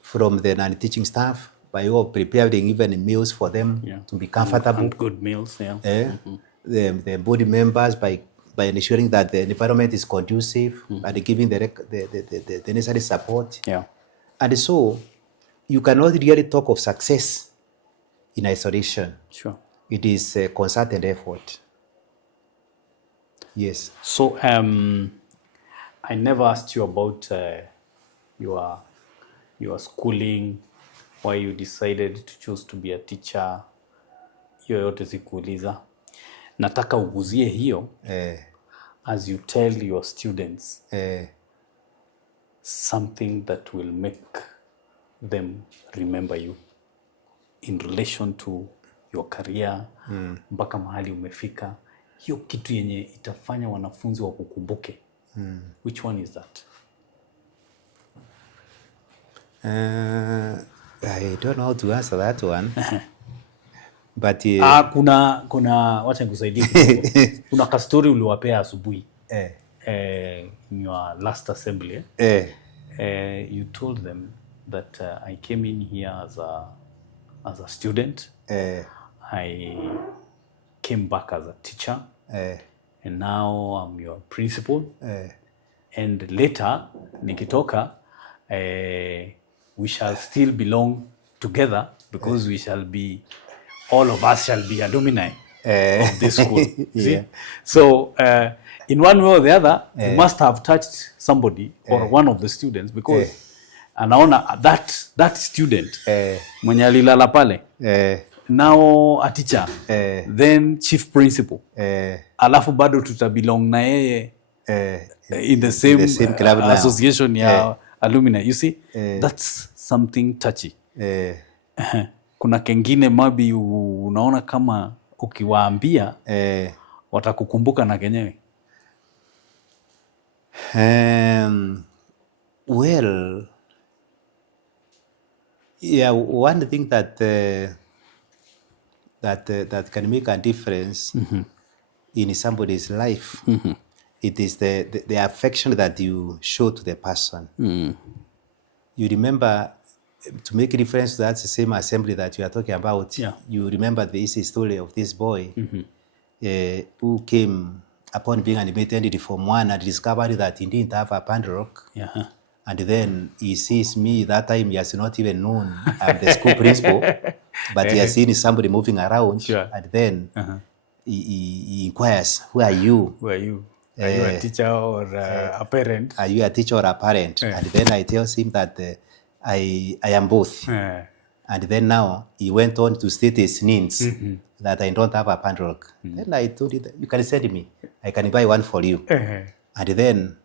from the non-teaching staff, by you preparing even meals for them to be comfortable. And good meals, the body members by ensuring that the environment is conducive and giving the necessary support. And so you cannot really talk of success in isolation. Sure. It is a concerted effort. Yes. So I never asked you about your schooling, why you decided to choose to be a teacher. Hiyo yote sikuuliza. Nataka uguzie hiyo as you tell your students something that will make them remember you in relation to your career, mpaka mahali umefika. Hiyo kitu yenye itafanya wanafunzi wakukumbuke. Which one is that? I don't know how to answer that one. But kuna wacha nikusaidie kidogo. Kuna kastori uliwapea asubuhi. In your last assembly. You told them that I came in here as a student. I came back as a teacher. And now I'm your principal. And later, nikitoka, we shall still belong together because we shall be, all of us shall be alumni of this school. See? Yeah. So, in one way or the other, you must have touched somebody or one of the students because anaona that student mwenye alilala pale now a teacher, then chief principal, alafu bado tutabelong na yeye in the same club association ya alumni. You see, that's something touchy. Kuna kengine maybe unaona kama ukiwaambia watakukumbuka na kenyewe. Well, yeah, one thing that that can make a difference in somebody's life, it is the affection that you show to the person. You remember, to make a difference, that's the same assembly that you are talking about. You remember this story of this boy who came upon being admitted into Form 1 and discovered that he didn't have a padlock. And then he sees me. That time he has not even known I'm the school principal, but he has seen somebody moving around. And then he inquires, who are you? Who are you? Are you a teacher or a parent? Are you a teacher or a parent? And then I tell him that I am both. And then now he went on to state his needs, that I don't have a padlock. Then I told him, you can send me. I can buy one for you. And then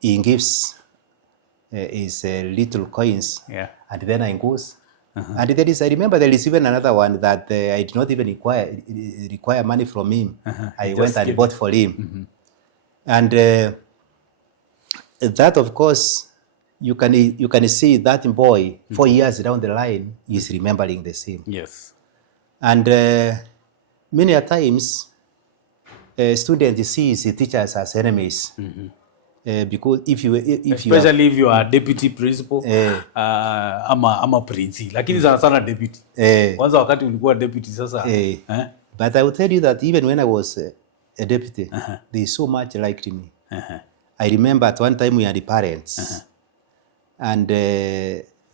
he gives his little coins. And then I goes. And there is, I remember there is even another one that I did not even require money from him. I went and bought for him. And that, of course, you can see that boy 4 years down the line is remembering the same. Yes. And many a times, students see his teachers as enemies. Because especially if you are deputy principal, ama principal, lakini sana deputy. Kwanza wakati ulikuwa deputy sasa. But I will tell you that even when I was a deputy, they so much liked me. I remember at one time we had the parents, and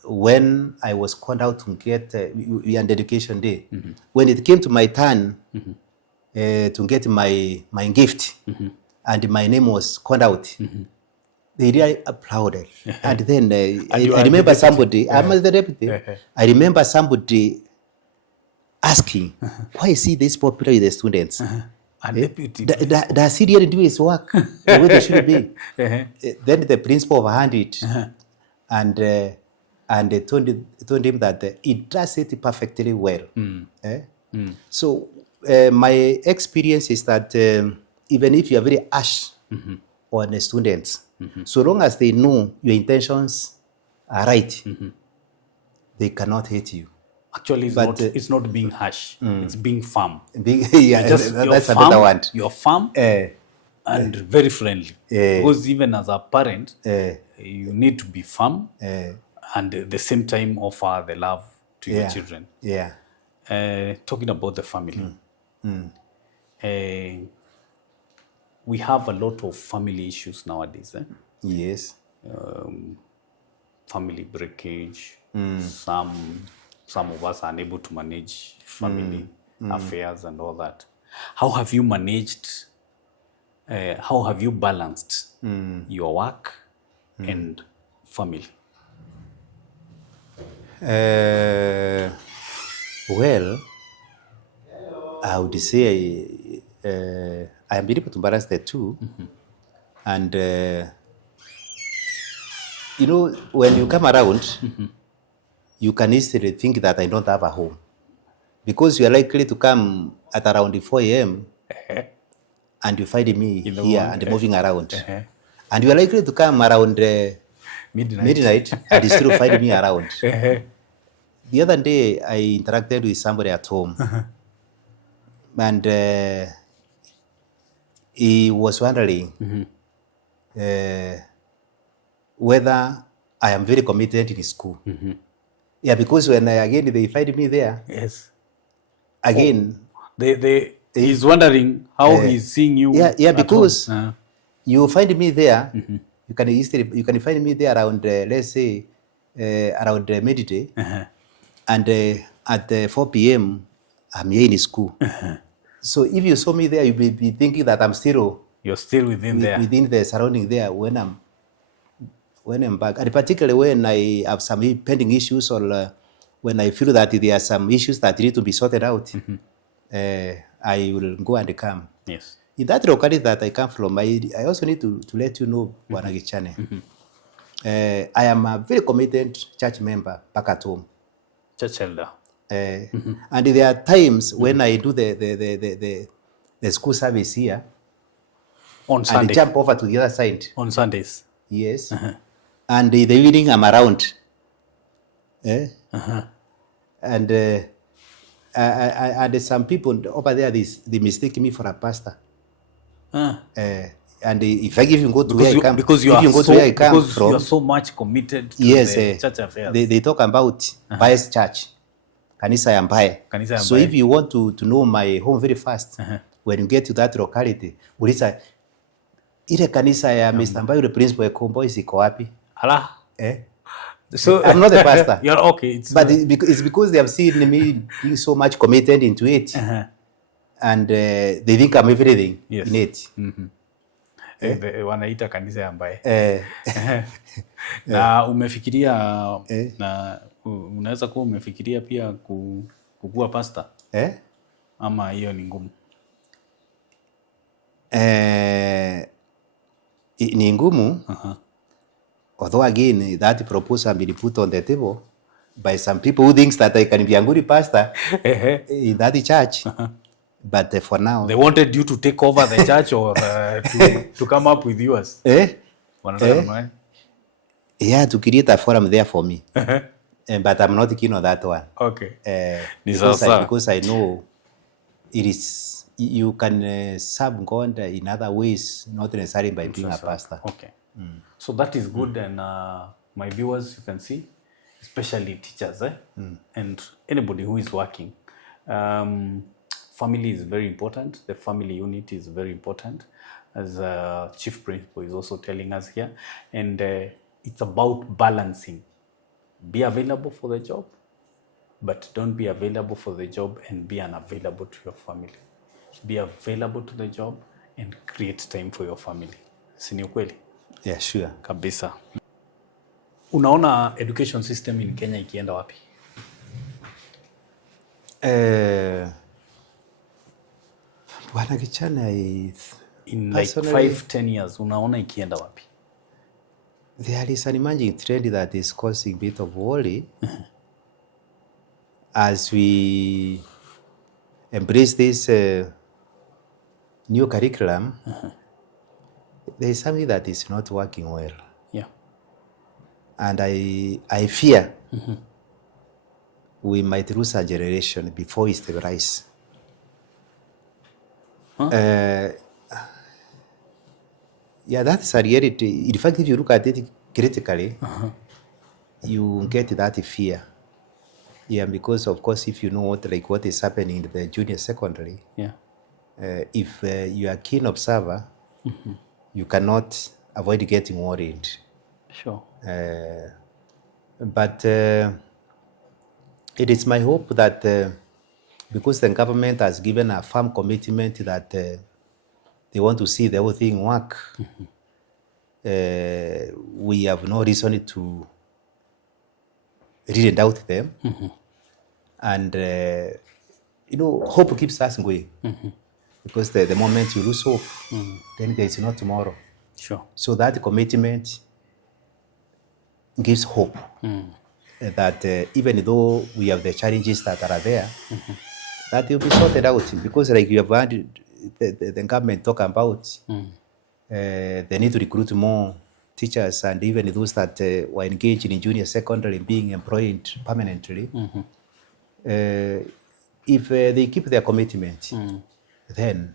when I was called out to get we had education day, when it came to my turn to get my gift, and my name was called out, they really applauded. And then I remember somebody, I'm the deputy, I remember somebody asking, why is he this popular with the students? Does he really do his work the way they should be? Then the principal handed it, and they told him that he does it perfectly well. So my experience is that even if you are very harsh on the students, so long as they know your intentions are right, they cannot hate you. Actually, it's not being harsh. It's being firm. That's another one. You're firm and very friendly. Because even as a parent, you need to be firm and at the same time offer the love to your children. Talking about the family. We have a lot of family issues nowadays. Yes. Family breakage. Some of us are unable to manage family affairs and all that. How have you managed, how have you balanced your work and family? Well, I would say I am able to balance the two. And, you know, when you come around, you can easily think that I don't have a home. Because you are likely to come at around 4 a.m. and you find me here and moving around. And you are likely to come around midnight and you still find me around. the other day I interacted with somebody at home, and he was wondering whether I am very committed in school. Yeah, because when again they find me there. Yes. Again, he's wondering how he's seeing you. Yeah, because you find me there. You can find me there around let's say around midday, and at 4 p.m. I'm here in school. So if you saw me there, you will be thinking that you're still within the surrounding there when I'm back, and particularly when I have some pending issues, or when I feel that there are some issues that need to be sorted out, I will go and come. Yes. In that locality that I come from, I also need to let you know, Bwana Gichane, I am a very committed church member back at home. Church elder. And there are times when I do the school service here, on Sunday, and jump over to the other side on Sundays. Yes. And in the evening I'm around. And some people over there, they mistake me for a pastor. And if I even go to where I come, because you are so much committed to the church affairs. They talk about Mbae's church, Kanisa ya Mbae. So if you want to know my home very fast, when you get to that locality, ulisa ile kanisa ya Mr.Mbae, the principal Ikuu Boys iko wapi? Ala. So I'm not the pastor. You're okay. It's because they have seen me being so much committed into it, and they think I'm everything in it. Wanaita kanisa ya Mbae. Na umefikiria na unaweza kuwa umefikiria pia kukua pastor? Ama hiyo ni ngumu? Ni ngumu. Although again, that proposal been put on the table by some people who thinks that I can be a good pastor in that church. But for now, they wanted you to take over the church, or to come up with yours. Yeah, to create a forum there for me. But I'm not keen on that one. Okay. Because I know it is, you can serve God in other ways, not necessarily by being a pastor. Okay. So that is good, and my viewers, you can see, especially teachers, and anybody who is working. Family is very important. The family unit is very important, as Chief Principal is also telling us here. And it's about balancing. Be available for the job, but don't be available for the job and be unavailable to your family. Be available to the job and create time for your family. Si ni ukweli? Yeah, sure. Kabisa. Unaona education system in Kenya ikienda wapi? Bwana Gichane, in like 5-10 years, unaona ikienda wapi? There is an emerging trend that is causing a bit of worry as we embrace this new curriculum. There is something that is not working well. Yeah. And I fear we might lose a generation before it stabilizes. Yeah, that's a reality. In fact, if you look at it critically, you get that fear. Yeah, because of course, if you know what is happening in the junior secondary, yeah, if you are a keen observer, you cannot avoid getting worried. Sure. But it is my hope that because the government has given a firm commitment that they want to see the whole thing work, we have no reason to really doubt them. And, hope keeps us going. Because the moment you lose hope, then there is no tomorrow. Sure. So that commitment gives hope that even though we have the challenges that are there, that will be sorted out. Because like you have heard the government talk about, they need to recruit more teachers and even those that were engaged in junior secondary being employed permanently, if they keep their commitment, then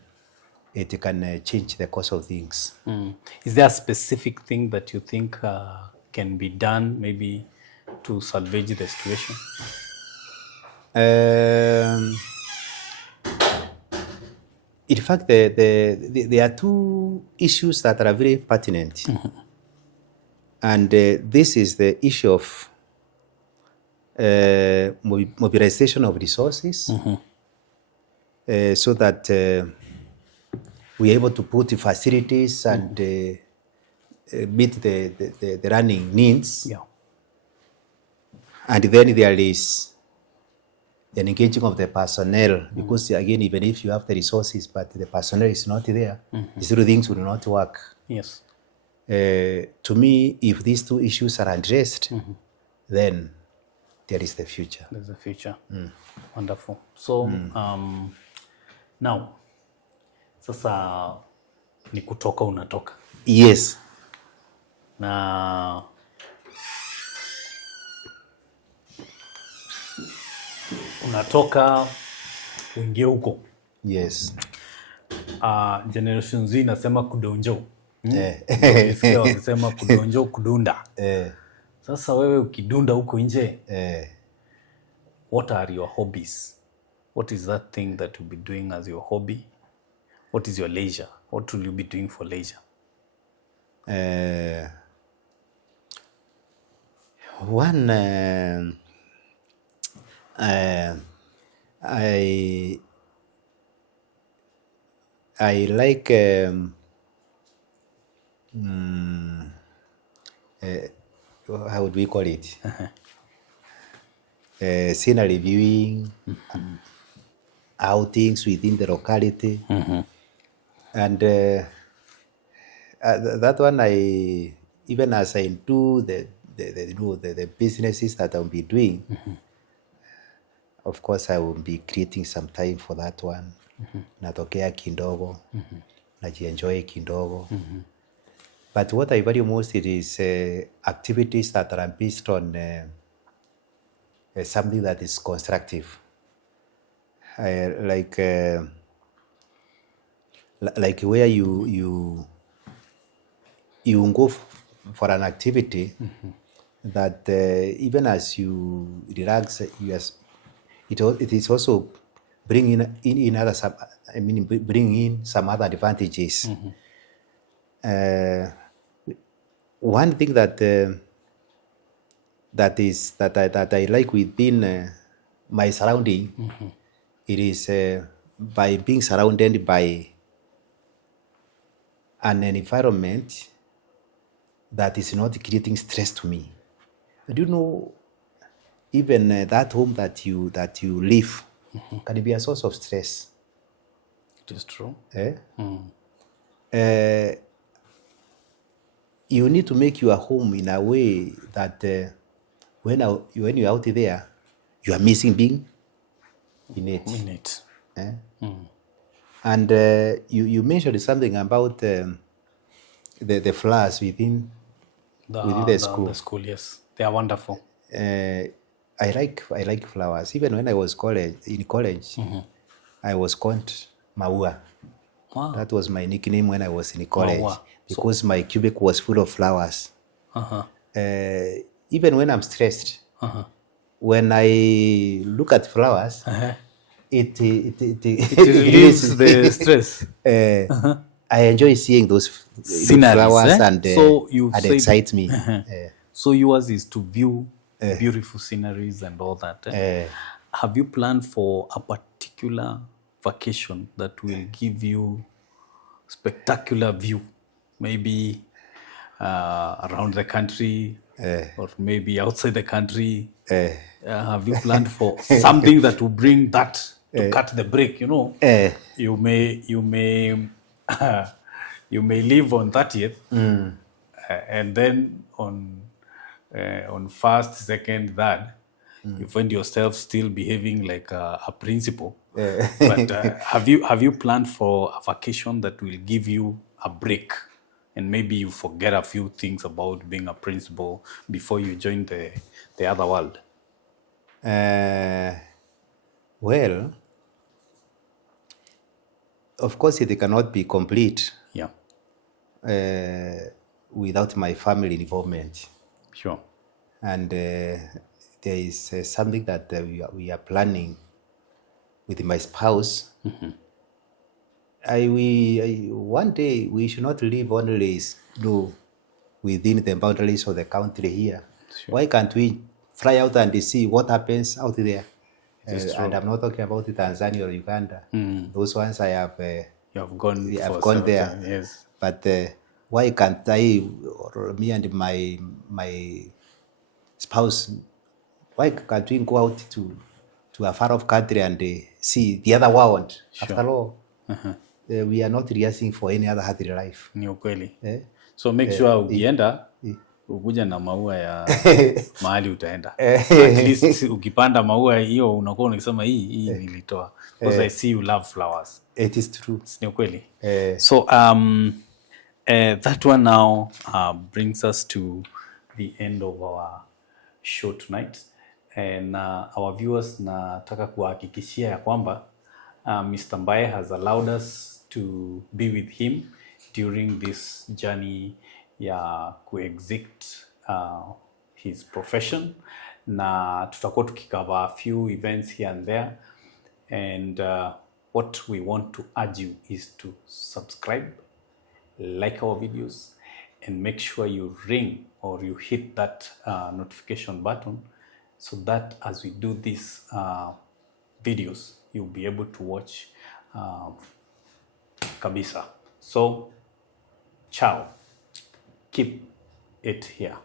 it can change the course of things. Is there a specific thing that you think can be done maybe to salvage the situation? In fact, there are two issues that are very pertinent. And this is the issue of mobilization of resources so that we're able to put facilities and meet the running needs. Yeah. And then there is an engaging of the personnel, because again, even if you have the resources, but the personnel is not there, these two things will not work. Yes. To me, if these two issues are addressed, then there is the future. There's a future. Wonderful. So now, sasa ni kutoka unatoka. Yes. Na unatoka uingie huko. Yes. Generation Z inasema kudonjo. Nisikia wakisema kudonjo, kudunda. Sasa wewe ukidunda huko nje, what are your hobbies? What is that thing that you'll be doing as your hobby? What is your leisure? What will you be doing for leisure? One, I like how would we call it? Scenery viewing, outings within the locality, and that one even as I do the businesses that I'll be doing, of course I will be creating some time for that one. Natokea kindogo, najienjoy kindogo. But what I value most it is activities that are based on something that is constructive. Like where you go for an activity that even as you relax, it is also bring in other bring in some other advantages. One thing that I like within my surrounding, it is by being surrounded by an environment that is not creating stress to me. Do you know, even that home that you live can be a source of stress. It is true. You need to make your home in a way that when you're out there, you are missing being in it. And you mentioned something about the flowers within the school. The school, yes, they are wonderful. I like flowers. Even when I was in college, I was called Maua. Wow. That was my nickname when I was in college. Maua. Because my cubicle was full of flowers. Even when I'm stressed, when I look at flowers, it relieves the stress. I enjoy seeing those flowers and it excites me. So yours is to view beautiful sceneries and all that. Have you planned for a particular vacation that will give you spectacular view? Maybe around the country or maybe outside the country. Have you planned for something that will bring that to cut the break? You know, you may you may live on 30th, and then on 1st, 2nd, 3rd, you find yourself still behaving like a principal. But have you planned for a vacation that will give you a break? and maybe you forget a few things about being a principal before you join the other world? Well, of course, it cannot be complete Yeah, without my family involvement. sure. And there is something that we are planning with my spouse. One day we should not live only within the boundaries of the country here. Sure. Why can't we fly out and see what happens out there? is true. And I'm not talking about Tanzania or Uganda. Those ones I have. You have gone I've for gone several there. times, yes. But why can't I, or me and my spouse, why can't we go out to a far off country and see the other world? Sure. After all, we are not rehearsing for any other happy life. Ni ukweli. Eh? So make sure ukienda ukuja na maua ya mahali utaenda. At least ukipanda maua hiyo unakuwa unasema hii nilitoa. Because I see you love flowers. It is true. Ni ukweli. So that one now brings us to the end of our show tonight. And our viewers, nataka kuhakikishia ya kwamba Mr. Mbae has allowed us to be with him during this journey ya kuexit his profession, na tutakuwa tukikava a few events here and there, and what we want to urge you is to subscribe, like our videos, and make sure you ring or you hit that notification button, so that as we do these videos, you'll be able to watch kabisa. So, ciao. Keep it here.